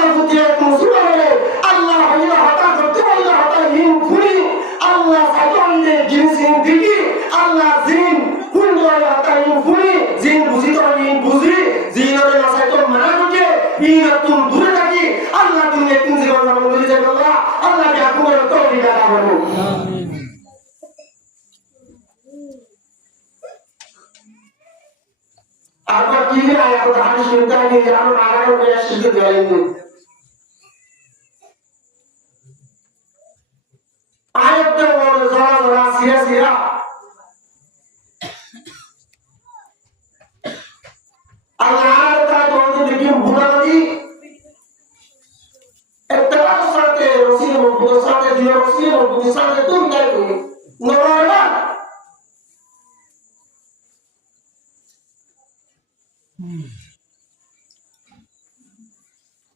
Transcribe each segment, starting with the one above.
Allah putih musuhnya Allah hanya hata betul Allah hata ini puri Allah satu ini jenis ini tinggi Allah zin pun dua hata ini puri zin buzi tu ini buzi zin orang masa itu mana tu ini tu dua lagi Allah dunia itu zaman zaman buzi zaman Allah dia aku berdoa di dalammu. Apa kiri ayat kita hadis kita ini jangan marah kalau dia sedih jalan itu. Ayat itu orang zara sia-sia. Allah ayat itu orang bikin budak lagi. Terus saatnya Rasul membuat saatnya dia Rasul membuat saatnya itu tidak itu. Nolak.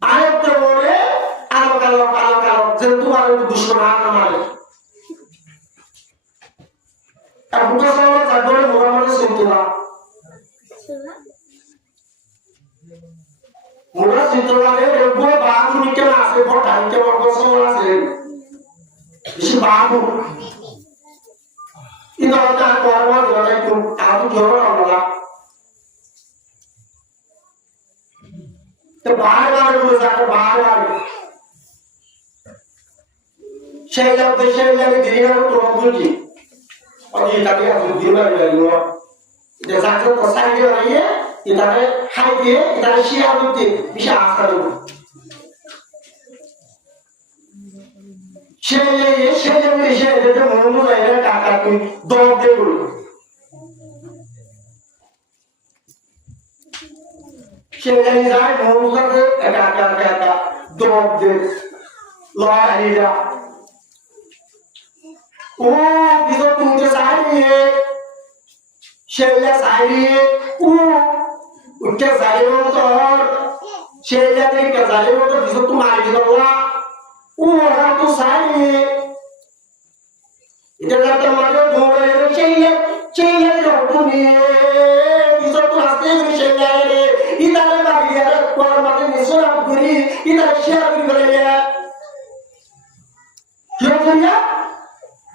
Ayat itu orang kalau jentuhan itu dushman namanya. Abu Bakar jadwal Muhammad Sintulah. Muhammad Sintulah ini dua bahu nikah nasi, botai nikah berkosong nasi. Isi bahu. Ini orang Muhammad juga itu, aku jual orang. बार-बार बोल जाकर बार-बार share के दिया तो रोबुल जी और ये ताकि आप दिमाग लगी हो जैसा कि पसाई के रही है इधर हाई के इधर शेयर होती विशाल करो शेयर जो मोमो है काका कोई दो दे बोलो शेयर जाए मोमो का काका दो दे लॉरिया ओ बिजो तुमके सारी है शेयर सारी है ओ उनके सारे हो तो और शेयर के सारे हो तो बिजो तुम्हारी बिजो हुआ ओ अगर तो सारी है इधर तो मारो ढूंढ रहे शेयर जो तुम्हें बिजो तो हंसते हुए शेयर है इधर बाकी यार कोई मत निशोर बुरी इधर शेयर भी करेगा क्यों करेगा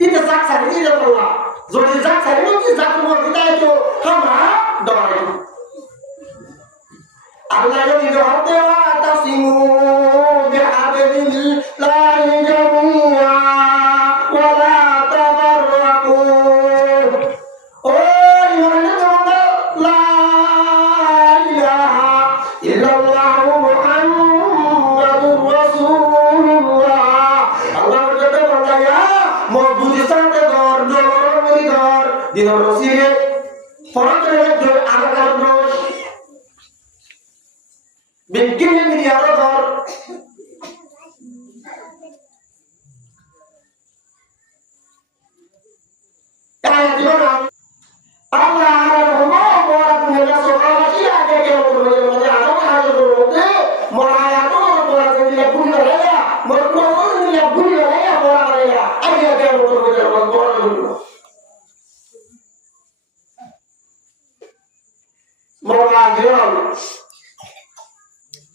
इधर जाक सारी इधर बोला जो इधर जाक सारी लोग इधर जाक बोल देता है तो हम डरे अल्लाह जो इधर होते हुआ तस्मीमु बिहादिल लाही जमीआ वला तबर्रकू ओ इन्होंने तो ला इलाहा इल्लल्लाह मुहम्मदुर रसूलुल्लाह अल्लाह कहते बोला यार मौजूदिस्तान के दौर जो मेरी दौर दिनों रोसिए फौरन में जो आगे का रोश बिल्कुल नहीं मिली यार दौर क्या है जीवन Allah Allah orang punya soal sih ada yang bermain ada yang bermain mulai aku orang yang punya raya orang yang punya raya orang raya ada yang bermain mulai jalan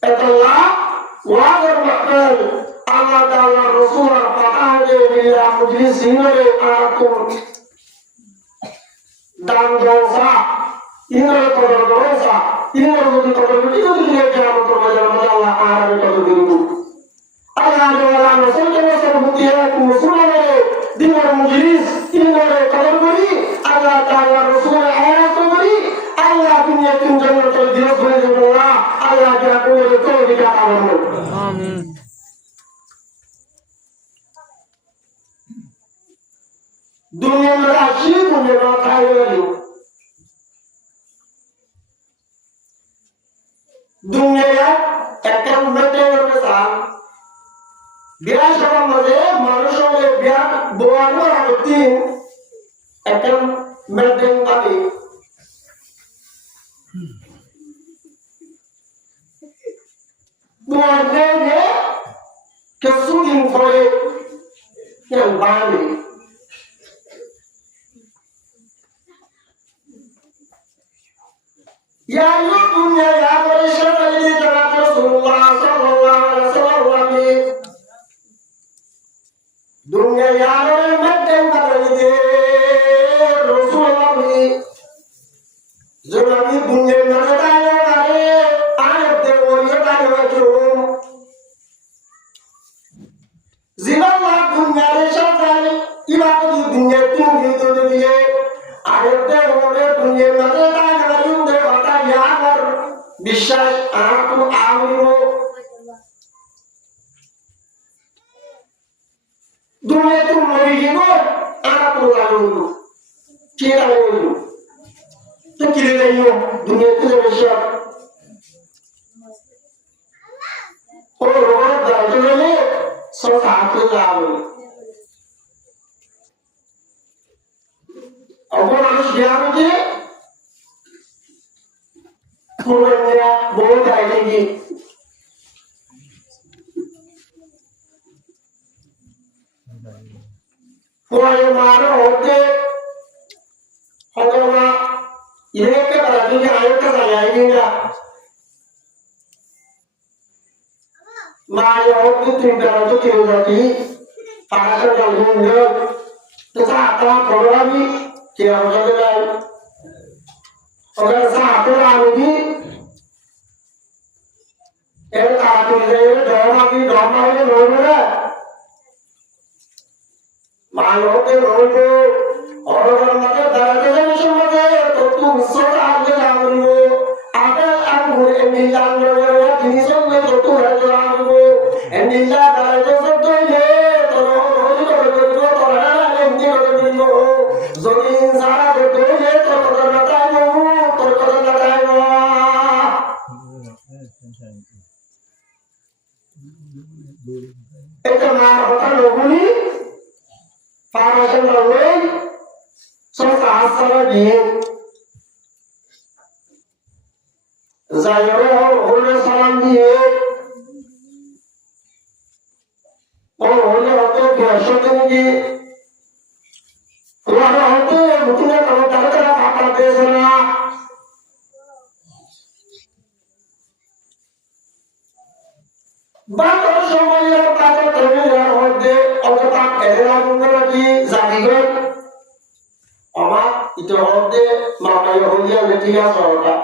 setelah wajar makan Allah Taala Rasulullah pakai dia majlis ini aku dan dosa ini kalau dosa ini kalau itu dia jangan berbuat Allah arah kalau dulu Allah Taala Rasulullah sebutnya musuhnya di dalam majlis ini kalau beri Allah Taala Rasulullah arah beri Allah punya tunjangan kalau dia berdoa Allah dia punya itu dikatakan amin दुनिया में राशि दुनिया में खाएगा दुनिया एक मेटे के साथ बिया शब्द मजे मनुष्यों के बिया बुआनो आती एक मेटे वाली बुआने ने केसुइन फोए yang bani ya dunia ya Rasulullah sallallahu alaihi বিশ্বাস আনাতু আমিও দুনিয়াতে মরে গেল আনাতু আমিও কি আমিও তো কি রে দুনিয়াতে যে সব ও রোড দাঁড়িয়ে গেলে সব হাতে যাবে অপর মানুষ জ্ঞান কি পুরোনিয়া বড় দাঁড়িয়ে গিয়ে পরে মারো হতে হতবা ইরেকে বাড়ি যে আয়টা জায়গায় না মায়ে হতে তিনটা তো কেউ যাতি পাড়াতে গেল তো সাতা পড়াবি কে হবে নাই ওখানে সাতা আমি এর কাটে ডরাবি ডরাবি নড়বে মানবকে নড়বে অরগর মধ্যে দাঁড়াতে যাবে সমাজে তো তুমি সব আগে যাবো আগে আমি মিলান নড়বে জিনিস হবে তো তুই রাজা আনবো এন্ডিলা দাঁড়াতে সব দইলে তোর রোজ করে দিব তোর এমনি করে দিব যদি সারা দইলে তোর কথা না তাইবো তোর কথা না তাইবো এটা না কথা লোগুনি পারাশন রয়ে সব আসরা দিয়ে জায়রে হলে সালাম দিয়ে ও হলে হতো গ্যাসতে নিয়ে ওরা হতো মুখে কোনো তারা ফাটা দিয়েছে না বাবার সময়ের কাছে তৈরির মধ্যে অতটা কেরা বন্ধুরা কি জানিবেন আমার ইতিমধ্যে মামাই হলিয়া লেটিয়া সরটা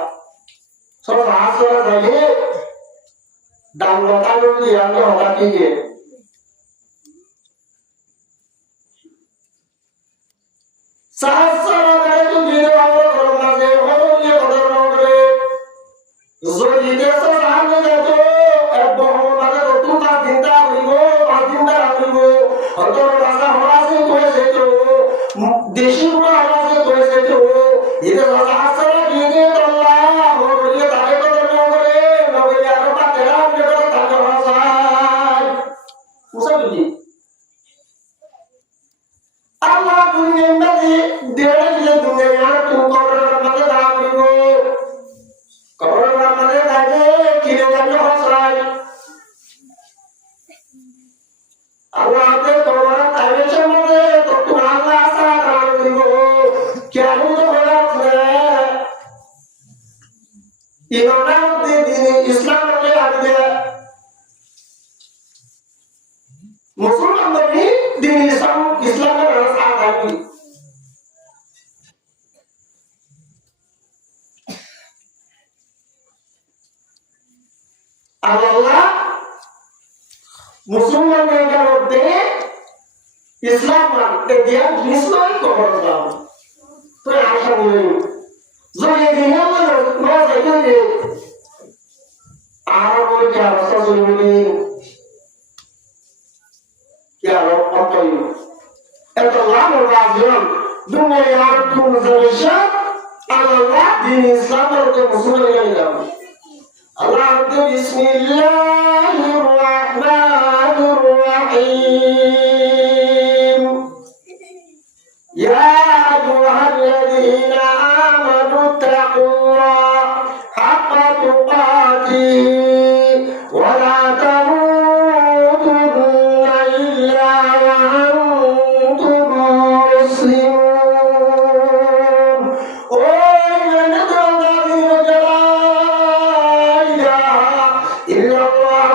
সব হাসরা দেখে ডাঙ্গা কানুন দিয়াঙ্গে হঠাৎ গিয়ে সাহসরা করে তো দিয়ে আমরা গরম মাঝে হলিয়া কথা বলে যদি দেশ সামনে যেত একদম মানে তুতা চিন্তা করিব চিন্তা করিব হয়তো রাজা হরাসে করেছে তো দেশি গুলো হরাসে করেছে তো এটা রাজা হাসরা দিয়ে দিয়ে তোলা হলিয়া তাকে কথা বলে নবলে আর পাতে রাম যেটা তাকে হরাসায় বুঝলি আল্লাহ দুনিয়ার মধ্যে দেড় দিলে দুনিয়া তুমি কবরের মধ্যে দাঁড় করিব কবরের মধ্যে দাঁড়িয়ে কিনে যাবে হসায় আল্লাহ তে কবরের তাইবের মধ্যে তো তুমি আল্লাহ আশা দাঁড় করিব কেমন হয়ে ইমানের মধ্যে দিন ইসলাম মধ্যে আসবে মুসলমানদের দিন ইসলামের রাস্তা থাকবে আল্লাহ মুসলমানদের মধ্যে ইসলাম মানতে দিয়া জিনিসই কবর দাও তো আশা বলি যদি দিন আমরা না যাইলে আর বলে কি অবস্থা চলবে কি আর অতই এত লাভ রাজন দুনিয়ার কোন জায়গা আল্লাহ দিন ইসলামের তো মুসলমান যাও আল্লাহ বিসমিল্লাহির রহমানির রহিম ইয়া আইয়ুহাল্লাযীনা আমানু তাকুল্লাহ হাক্কা তুকাতিহি ওয়া লা তামুতুন্না ইল্লা ওয়া আনতুম মুসলিমুন ও ইল্লাল্লাহ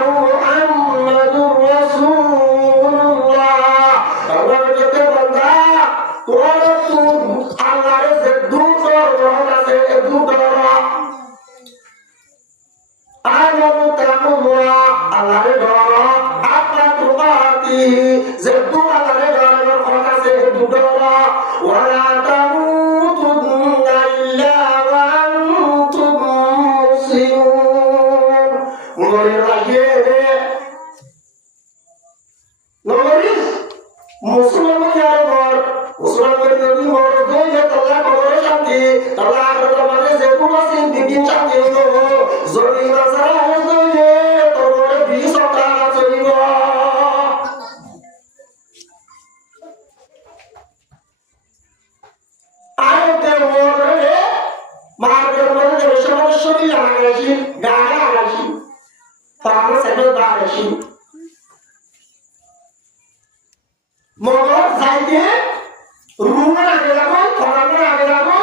নবরিস মুসলমান যারা বল মুসলমান যদি বড় দুই যে আল্লাহ কবরে শান্তি আল্লাহ আখরাত মানে যে পুরো সিন দিন শান্তি হলো যদি মাসারা হতো যে তোর বিশ টাকা চলিব আর তে ওরে মার্কেট মধ্যে যে সমস্যা লাগাইছি গাড়ি লাগাইছি তাহলে সেটা লাগাইছি মগর যাইতে রুমের আগে যাবো ফরামের আগে যাবো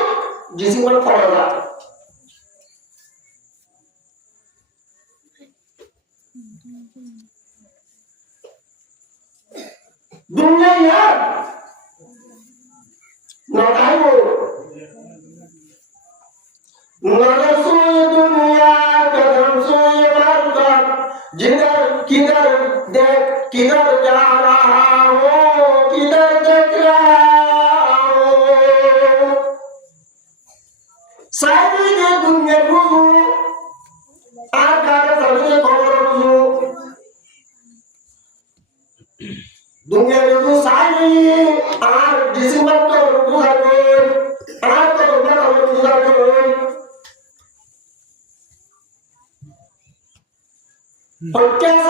জিসি করে ফরা যায় দুনিয়া ইয়ার নটাইবো নরসুই দুনিয়া কদম সুই বরকত जिधर किधर देख किधर जा रहा हो किधर देख रहा हो सारी ये दुनिया बुझू आकार सबसे खबर बुझू दुनिया बुझू सारी आर जिस्म तो बुझा कोई आर तो बुझा कोई Hokkaya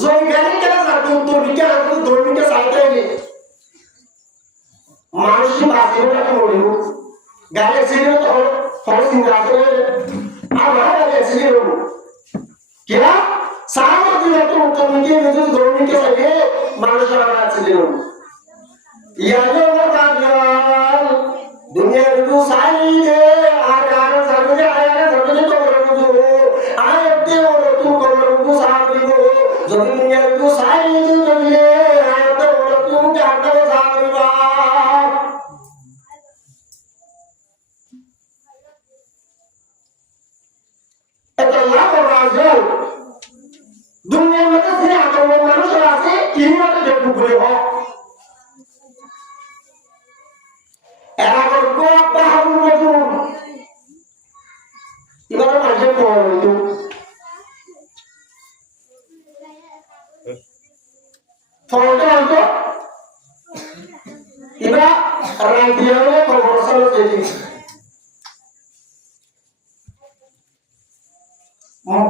zoi gani kena satu mikir aku 2 minit saja ini. Manusia masih ada yang mau gani sini tu harus tinggal tu. Apa ada sini tu? Kira sama juga tu mikir itu 2 minit saja manusia ada sini tu. Ia juga kan dunia itu saya ini ada sahaja tu ayat orang tu kalau tu sahaja jadi dunia itu saya itu jadi ayat orang tu jangan sahaja itu Allah berazal dunia itu sih atau manusia sih ini ada di buku ho era berko apa hamu itu ibarat macam orang itu Foto iba radionya komersial jadi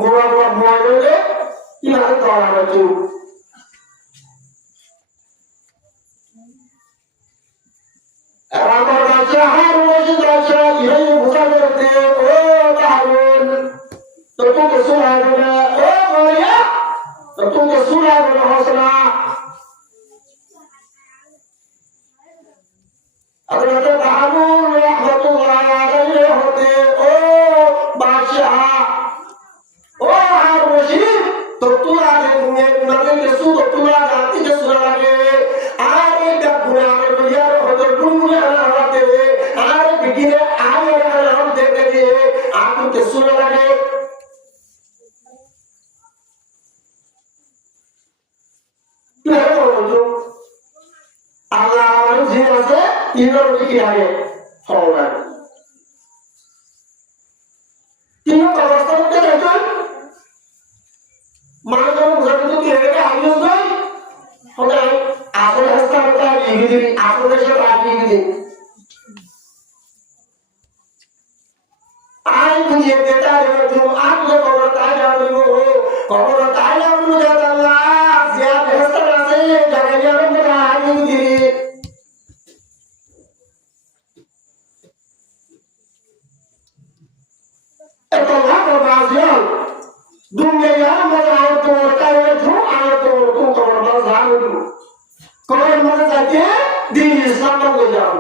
buat deh iba orang itu Ramai baca harus baca ini bukan berarti oh tahun tentu kesulitannya oh ya tentu kesulitan hosna Agar tahu rahmatullah alaihi hote oh baca oh harus tentu ada dunia mana kesu tentu ada tidak sudah lagi ada guna dia hote dunia ada ada begini ada orang dekati aku kesu lagi Allah জিনাতে তিনর কি আগে ফওরান তিন অবস্থাতে দেখুন মানুষ যখন কি এটাকে আইও যায় হলে আসলে হাসপাতালটা ইগিদি আসলে সে ইগিদি আই দুনিয়া দেতা দেবো আপনি খবর তাই জানবো খবর তাই জানবো যে আল্লাহ জিয়া ব্যস্ত আছে জায়গায় আমরা ইগিদি Itu lah berhasil. Dunia yang mengatur itu atur tu kalau berhasil. Kalau berhasil di Islam mengajar.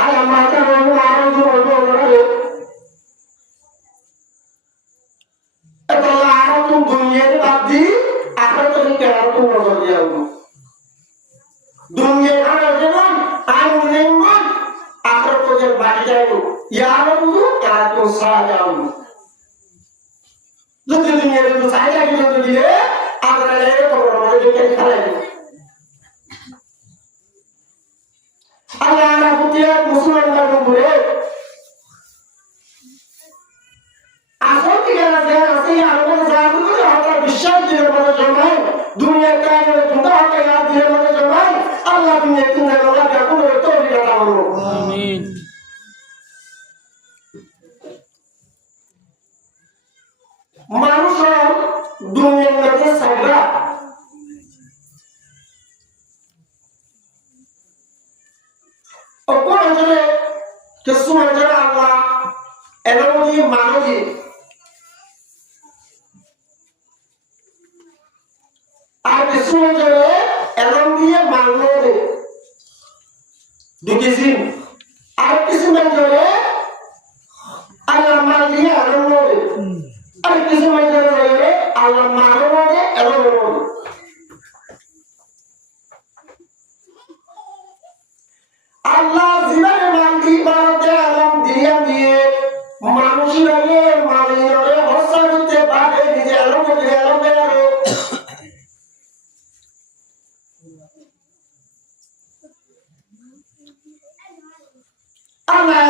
Ayam macam orang tu orang berada. Itu lah tu dunia ni abdi akan terlihat tu orang dia. Dunia ada zaman, anu zaman, akhirat tu yang bagi jauh. Ya Allah, ya Tuhan jauh. Lalu dunia itu saya kita tu dia, akhirat lagi kalau orang itu kita kaya. Allah মুসলমানদের উপরে আসল ঠিকানা যে আছে আমাদের জাদু করে হঠাৎ বিশ্বাস দিলে মনে জমায় দুনিয়ার কাজে তোমরা হঠাৎ ইয়াদ দিলে মনে জমায় আল্লাহ তুমি তুমি আল্লাহ যখন তো ঠিকানা হলো আমিন মানুষ দুনিয়ার মধ্যে সাইবা অপর অঞ্চলে কিছু অঞ্চলে আল্লাহ এরমধ্যে মানবী আর কিছু অঞ্চলে এরম দিয়ে মানবে দেখেছি আর কিছু অঞ্চলে আল্লাহ মান দিয়ে এরম হবে আর কিছু অঞ্চলে আল্লাহ মানবে এরম হবে আল্লাহ জীবনে মানকি বানাতে আলম দিয়ে মানুষের মালিনের হসা করতে পারে নিজে আলম আল্লাহ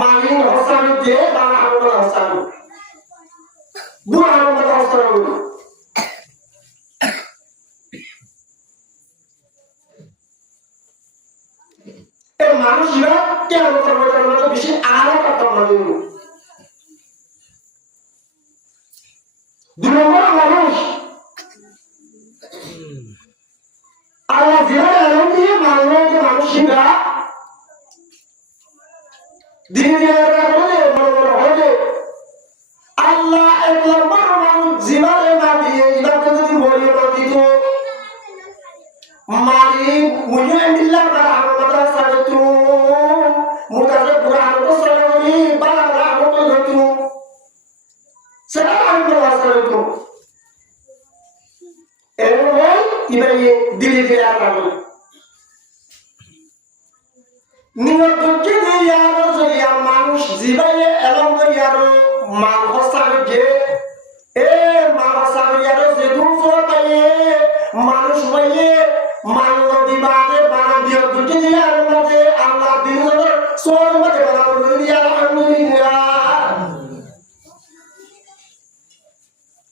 মালিন হসা করতে বানা হসা বুড়া হসা মানুষরা কেন বেশি আরো কথা বলে দুই নম্বর মানুষ আল্লাহ যেভাবে আলম দিয়ে মানবকে মানুষরা দিনে দিনে হবে আল্লাহ এক নম্বর মানুষ যেভাবে না দিয়ে এভাবে যদি বলিয়ে না দিত মালিক মুজিবুল্লাহ রাহমাতুল্লাহ সাল্লাতু মুতাজা কুরআন রাসূলি বালা রাহমাতুল্লাহ সালাম আলাইকুম এরপর ইবাই দিলি দিলা কাবু নিয়তকে দিয়ার জয়া মানুষ জীবনে এলম করিয়ার মান হসাগে এ মান হসাগিয়ার যে দুফো পায়ে মানুষ পায়ে মানব দিবাদে বানা দিও দুটি দিয়ার মধ্যে আল্লাহ দিনের সোর মধ্যে বানা দিয়া আলহামদুলিল্লাহ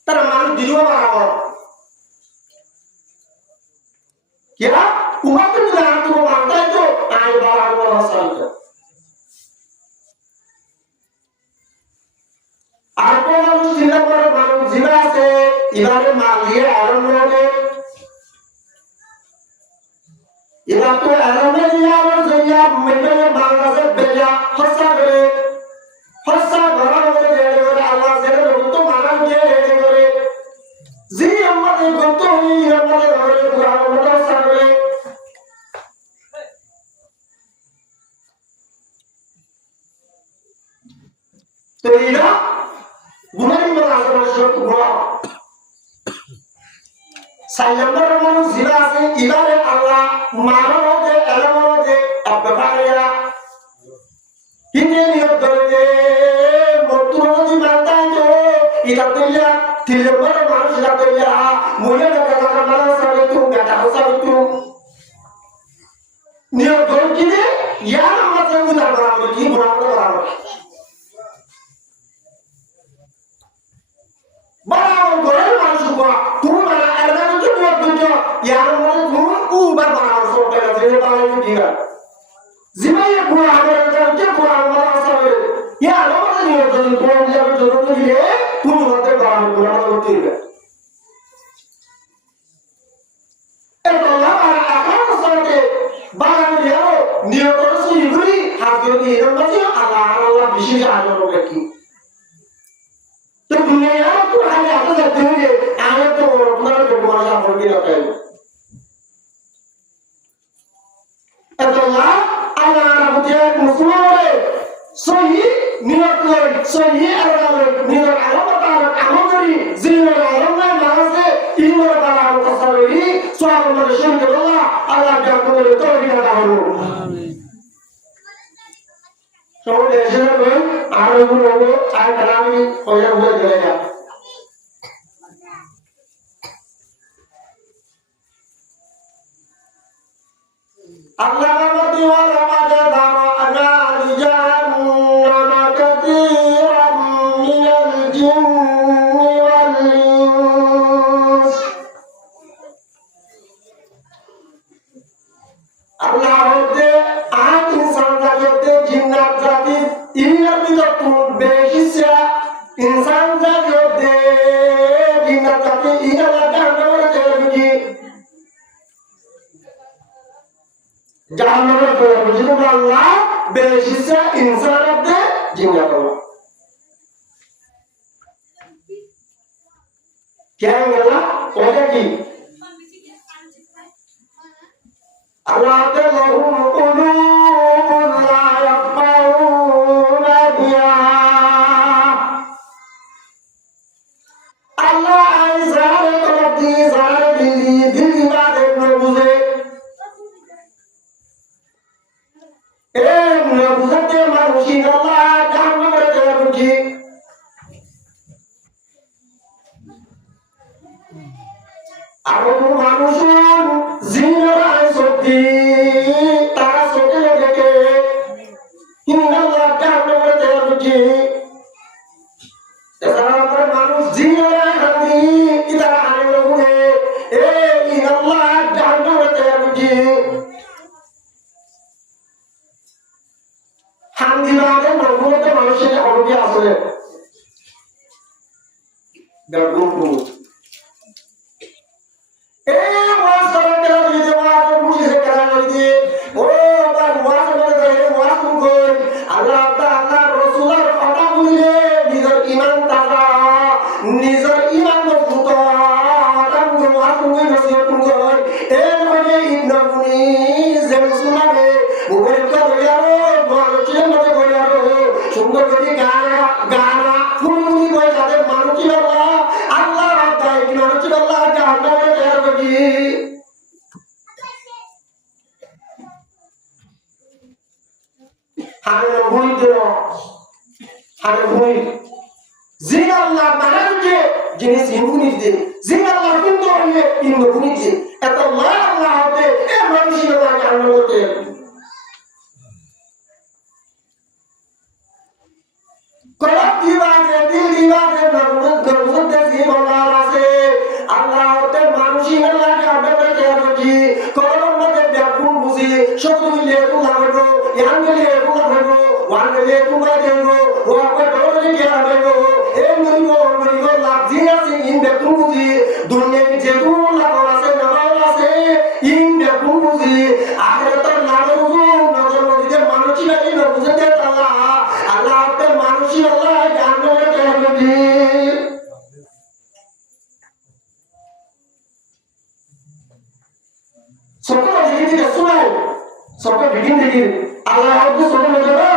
তারা মানুষ দিও বানাবো क्या उमत में जान तो मानता है जो आए बार आने हसन का आपको मालूम जिला पर मालूम जिला से इबारे मान लिए आरंभ होने इबारे तो आरंभ दिया और जया मिलने में बांग्ला से बेजा हंसा करे भरा होते जेड़े करे अल्लाह से तो माना के करे जी अम्मा ने गंतो ही अम्मा ने घरे पुराना मतलब सारे तो इना गुनाही में आकर शर्त हुआ साइलेंडर में जिला से इबारे अल्लाह मानो दे एलमो दे अब बारिया किन्हें नियत करते मोतुरो दी मानता है जो इधर दिया तिलबर मानुष जाते या मुझे लगा माना सारे तू बेटा हो सारे तू नियत करो किन्हें यार मतलब गुनाह बराबर की बराबर बराबर गोरे मानुष को तू माना ऐसा तो क्यों नियत करो यार मतलब तू ऊपर बराबर सो पे लगे बराबर किया जिम्मे पूरा हमारे करके पूरा हमारा सारे यार मतलब नियत करो तू मुझे जरूरत नहीं है तू मतलब बराबर बराबर होती है तो दुनिया तो हमें आता जाते हुए आगे तो तुम्हारा जो माजा हो गया है तो अल्लाह मुझे मुस्लिम सही नियत सही अरगाल नियत अलमता अलमरी जिन्ना अलमना मासे इमर बाला तसरी स्वाब मरशुन अल्लाह अल्लाह का कोई तौहीद अदा हो आमीन तो ऐसे में आरोग्य लोगों आए करामी होया हुआ जाएगा Allah rahmati wa rahmati dhara'na li jahannama kathiran minal jinni wal ins. Allah hote aam insan jagate jinnat jati ina bidatun behissa insan jagate jinnat jati ina jahannama terbuji jahannama terbuji ko Allah behissa insan jagate jinnat क्या है होगा कि Allah lahum qulubun la yafqahuna biha. Allah aizare qalbi zare dil ibade no buze. No buzate manushi Allah jahannam re jabuji. Abu manusun zina soti tara sote lege inna Allah jahannam re jabuji. Sekarang manus zina hati kita ane logue inna Allah jahannam re jabuji. Handi bade logue te manushe hobi asle. Bergumpu. Jenis imunit deh, zina lakukan tuh ini imunit deh. Atau Allah deh, manusia lagi anu deh. Kalau tiba gabung deh sih Allah sih, Allah deh manusia lagi anu deh lagi. Kalau mereka bergabung busi, suatu milik lagu, yang milik lagu, wan milik lagu, waktu dulu dia lagu, merigo lakziya sih inde tunggusi, dunia ini jatuh lagu sih nama sih inde tunggusi, akhirnya lagu dia manusia ini manusia dia Allah deh manusia Allah jangan lagi. Soalnya jadi tidak sunai, soalnya bikin Allah itu soalnya menjadi.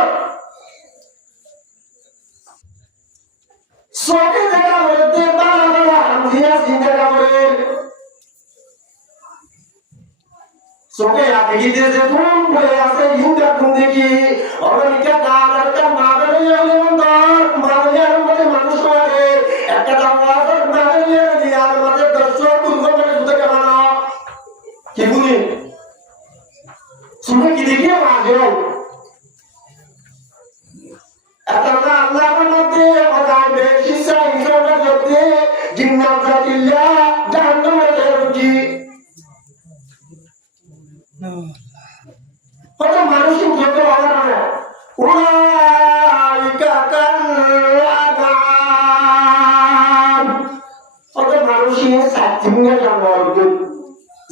Soalnya mereka berarti bala hamzia sehingga mereka. Soalnya ya begitu sebelum berasa hingga tundiki orang ikat dalam kemarin yang mentor kemarin yang manusia kata wajar kemarin yang dia ada tersuap pun kemarin sudah kemana? Kibuni. Semua kita wajar. Atau Allah mengerti orang bersisa insan mengerti jinnah zatillah jahannam terbuji. Pada manusia juga orang-orang. Wah, ikakan agam. Pada manusia satimnya yang baru.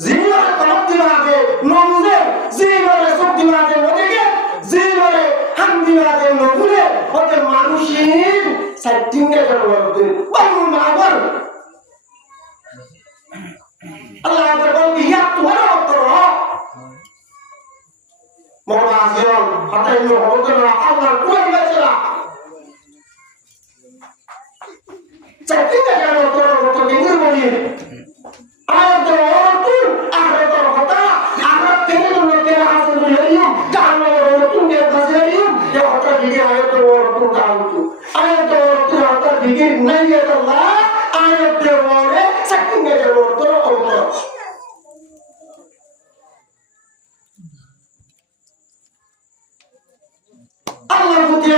Zina kalau dimana, nonzer. Zina esok dimana, nonzer. Zina hamdimana, nonzer. Pada manusia satimnya yang baru. Bangun mabar. Allah berkata lihat Tuhan Allah. Mohon kata ini Allah Tuhan baca. Satimnya yang baru untuk ini. Ayat orang tu, ayat orang kata, ayat ini hasil beliau. Jangan orang tu dia beliau. Yang kata dia ayat orang tu tahu tu. Ayat orang tu kata dia nabi Allah. Ayat orang saking dia orang tu Allah.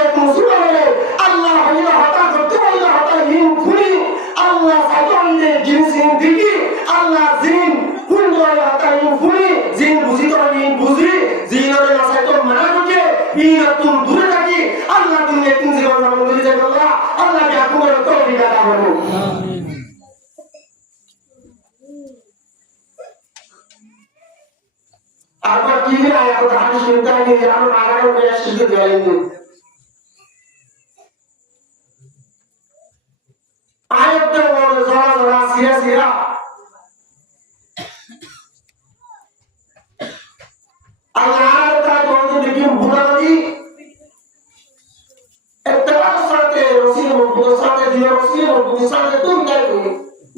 এক মুসলমানের আল্লাহ হইল হতা করতে হইল হতা হিন ফুরি আল্লাহ সাইতন্যে জিনিসিন দিকি আল্লাহ জিন কুন্দ হতা হিন ফুরি জিন বুঝিত হিন বুঝি জিনরে সাইতন মানা করছে ইরা তুম দূরে থাকি আল্লাহ তুমি একদিন জীবন নাম বলি যাই আল্লাহ আল্লাহকে আপনার তৌফিক দান করুন আমিন। আবার কি আয়াত হাদিস শুনতে নিয়ে আমরা আগামী প্রয়াস শুরু করেন আয়াতটা বলে জরা জরা সিরা সিরা আল্লাহ তাআলা বলতে দেখি বুদাদি একটা সাথে রসিল মুহাম্মদ সাথে দিও রসিল মুহাম্মদ সাথে তুমি দেখো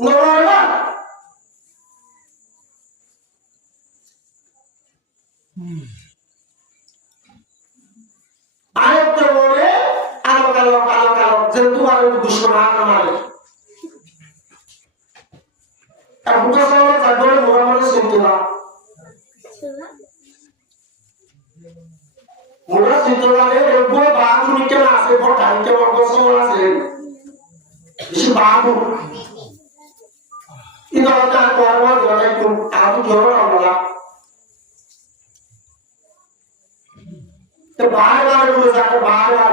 নওয়ালা আয়াতটা বলে আলো কালো কালো কালো যে তোমার দুশমন হাত মারে আর বুঝা যাওয়ার তারপরে মোহাম্মদের চিন্তা না মোরা চিন্তা লাগে রব্বু বাবু নিকে না আছে বড় টাইকে বড় গোসল আছে বেশি বাবু ইদা তা করবা ধরে তুমি আবু জোর আমরা তো বারবার বলে যাকে বারবার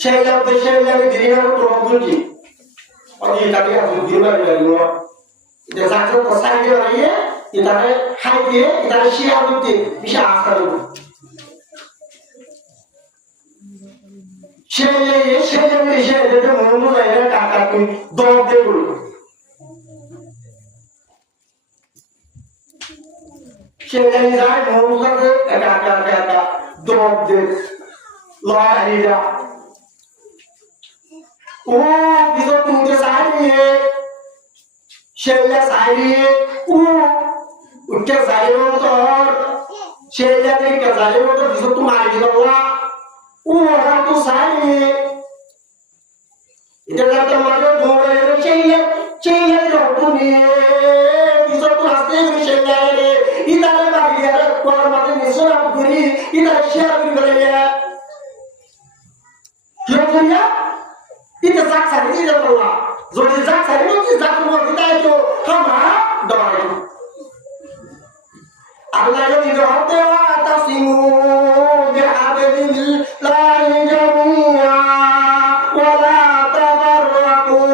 সেই জায়গায় দিনের তো রবুজি और ये ताकि आप दिमाग में लो जैसा कि पसाई के रही है इधर हाई के इधर शिया बुद्धि विशा आस्था लो शेले देते मोहम्मद लाइने काका की दो दे बोलो शेले जाए मोहम्मद के काका दो दे लाइने ओ बिजो तुमके सारी है शेल्या सारी ओ उनके सारी हो तो और शेल्या के सारी हो तो बिजो तुम्हारी दिलवा ओ हम तो सारी है इधर तो मारो जोड़े शेल्या रो तुनी बिजो तो हंसते भी शेल्या रे इधर बाकी यार कोर माते निसोरा गुरी इधर शेयर भी करेगा क्यों करिया itu zaksa ini dah Allah. Jadi zaksa ini zaksa kita itu sama doa itu. Allah yang tidak tahu tasimu bihabil lahi jamia wala tabarraku.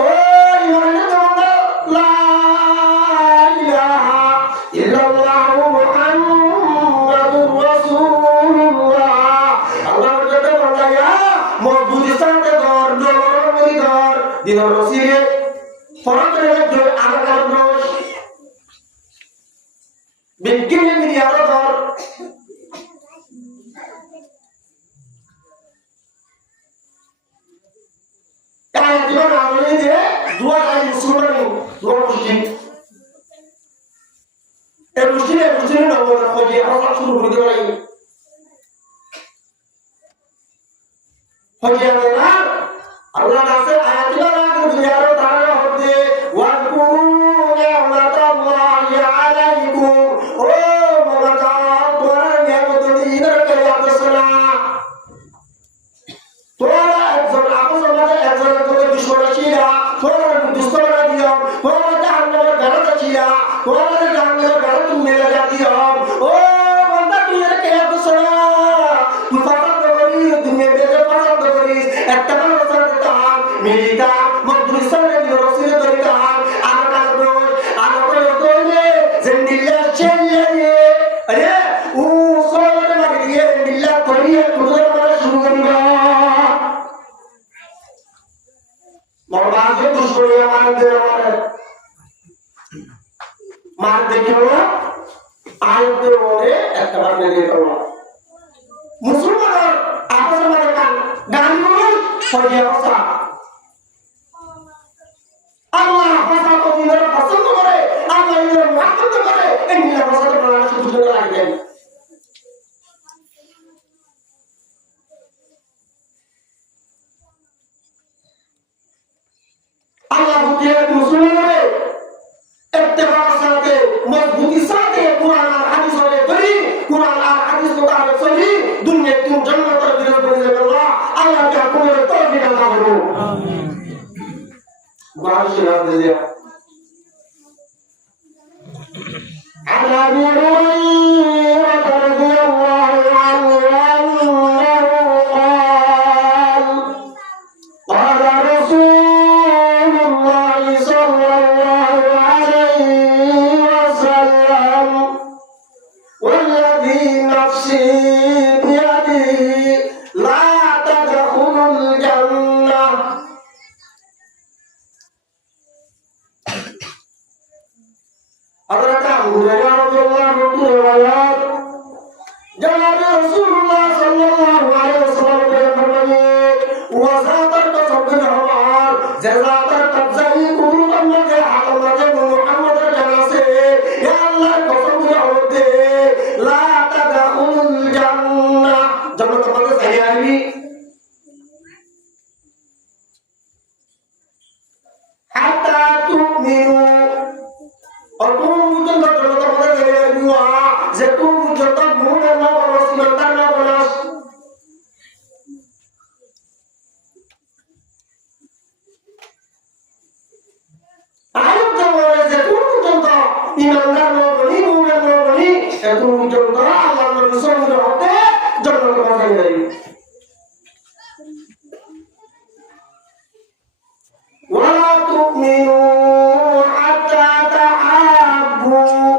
Oh yang itu la ilaha illallah Muhammadur Rasulullah. Allah berkata percaya মজবুতি সাথে ঘর জলরমণি ঘর দিন রসিলে ফরকের মধ্যে agar রস বিজ্ঞানী মিডিয়ার ঘর তাই জীবন আমলে যে দুয়া গাই মুসলমান দুয়া মুসলিম এই মুসলিম নবর খোঁজে আমরা শুরু করে দেওয়া লাগে Hojiannya, Allah nasib ayatnya lagi biar tanah hodi, waktunya Allah alaikum, oh mereka Tuhan yang betul ini kerja bersama, Tuhan ekor aku sama ekor itu dusta cia, Tuhan dusta dia, Tuhan jangan garat cia, Tuhan jangan garat mereka dia, oh mereka dia kerja bersama, Tuhan dunia beda pasal terus, etapa pasal tertahan, milita, madrasah yang dirosir tertahan, anak itu ini, zendillah cendillah, ada, soalnya lagi dia zendillah teriak, kemudian pada suruh enggak, mau masuk terus boleh mana dia, ayat dia boleh, etapa dia kalau, Musliman apa mereka gangguan perjalanan Allah pasal kemudian pasal tu boleh Allah itu waktu tu boleh ini lah pasal tu boleh sudah lagi Allah bukan Muslim boleh etibah sahaja mezbuti sahaja Quran hadis boleh beri Quran শিরাত দিয়া عن ابي هريره رضي الله عنه انه قال قال رسول الله صلى الله عليه وسلم والذي نفسي بيده لا تدخلوا الجنه حضرت ابو هريره رضي الله عنه روایت جناب رسولullah sallallahu alaihi wasallam के फरमाए वज़ातर का सब हमार जज़ातर कब्ज़ाई कुल अल्लाह के अल्लाह के मोहम्मद जना से या अल्लाह कसम होते ला तदखुल जन्नह जन्नत में जाएगी hatta tu'minu और तुम मुझे तो जन्नत में जाएगी वहां जे तुम मुझे तो मुंह में ना बोलो सुनता ना बोलो आयत जो बोले जे तुम मुझे तो ईमानदार लोग नहीं मुमिन लोग नहीं ए तुम मुझे तो अल्लाह के रसूल मुझे होते जन्नत में जाएगी ولا تؤمنوا حتى تحابوا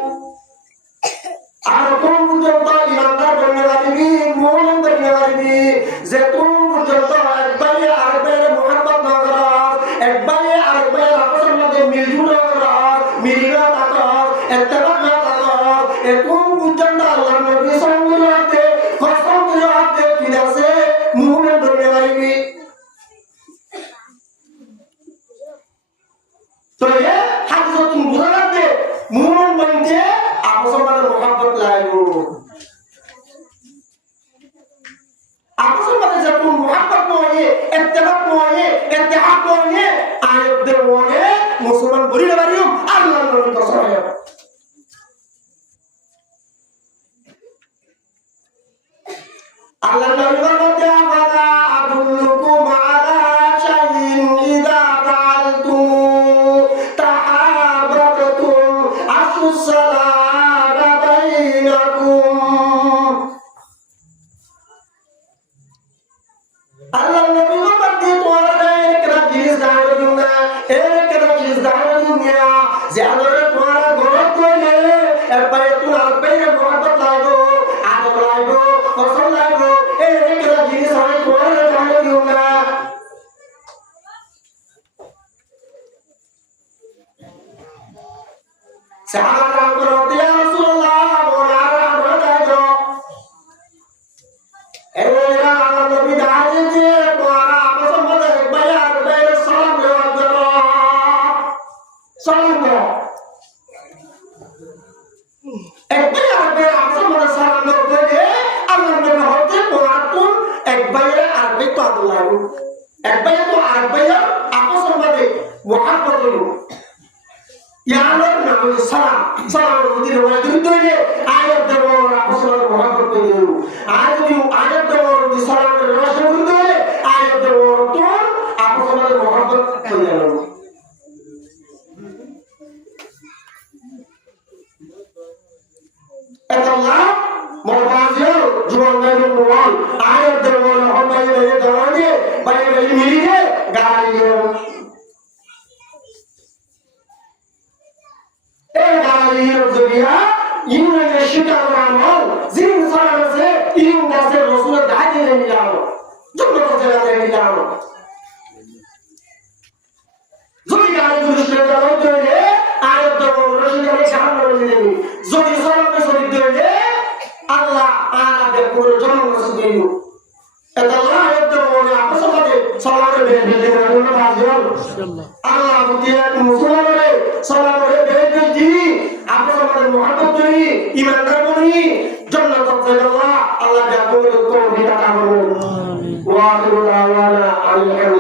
أركم جلطة إيماندار بني غريبي مؤمن بني غريبي زيتون جلطة أكبر أربعة محبت نغراس أكبر أربعة أقسم لدي مليون نغراس مليون نغراس اتفاق نغراس أكم جلطة الله نبي صلى الله عليه وسلم قسم بجاته كده سے مؤمن بني غريبي तो ये हक जो तुम बुरा करते मुमन बनते आपस में मोहब्बत लाएगो आपस में जब तुम मोहब्बत में होइए इत्तेफाक में होइए इत्तेहाद में होइए आयत दे होने मुसलमान बुरी लबारियो अल्लाह नबी को सहाय अल्लाह नबी फरमाते हैं अदुल्लुकुम अला शैइन इज़ा السلام بينكم الله النبي وبدي طوالنا كراجيز دارنا كراجيز دارنا زيادة طوالا غلط كله بيتون أربعين محبت لايبو عدم لايبو قسم لايبو كراجيز هاي طوالا دارنا sahabat berkata ya Rasulullah bolehlah berkata era Nabi dahulu je para apa semua bayar salam lewat salam bayar apa semua salam lewat je Allah berkata pun bayar arba itu adalah bayar itu arba apa semua muhabbat itu ya Allah nabi salam itu riwayat itu je ayat dawar apa salam muhabbat itu ayat dawar di salam riwayat itu ayat dawar itu apa salam muhabbat itu Allah mawazir jual dari mual ayat dawar apa ini dawar je bayi mili je gari United শিকার আমল জিন সালামে Yoon দাসের রাসূলের দাঁড়িয়ে নিলাম যত কথা জানা নিলাম যদি গালি দুষ্ট দাও দিলে আয়াত দাও রাসূলের সামনে নিলেন যদি সালামে সরি দিলে আল্লাহ আয়াতের পুরো জন্ম দিল এটা আয়াত দাও আপস করে সালামে বেঁধে দিলেন বাজিয়াল আল্লাহ মুতিয়া মুসলমানরে সালামে বেঁধে দি আপস করে মুহাম্মদ করি ईमानदार बनी जन्नत अल्लाह अल्लाह के आपको तौफीक अता फरमाए। आमीन। वा आखिरु दावाना अनिल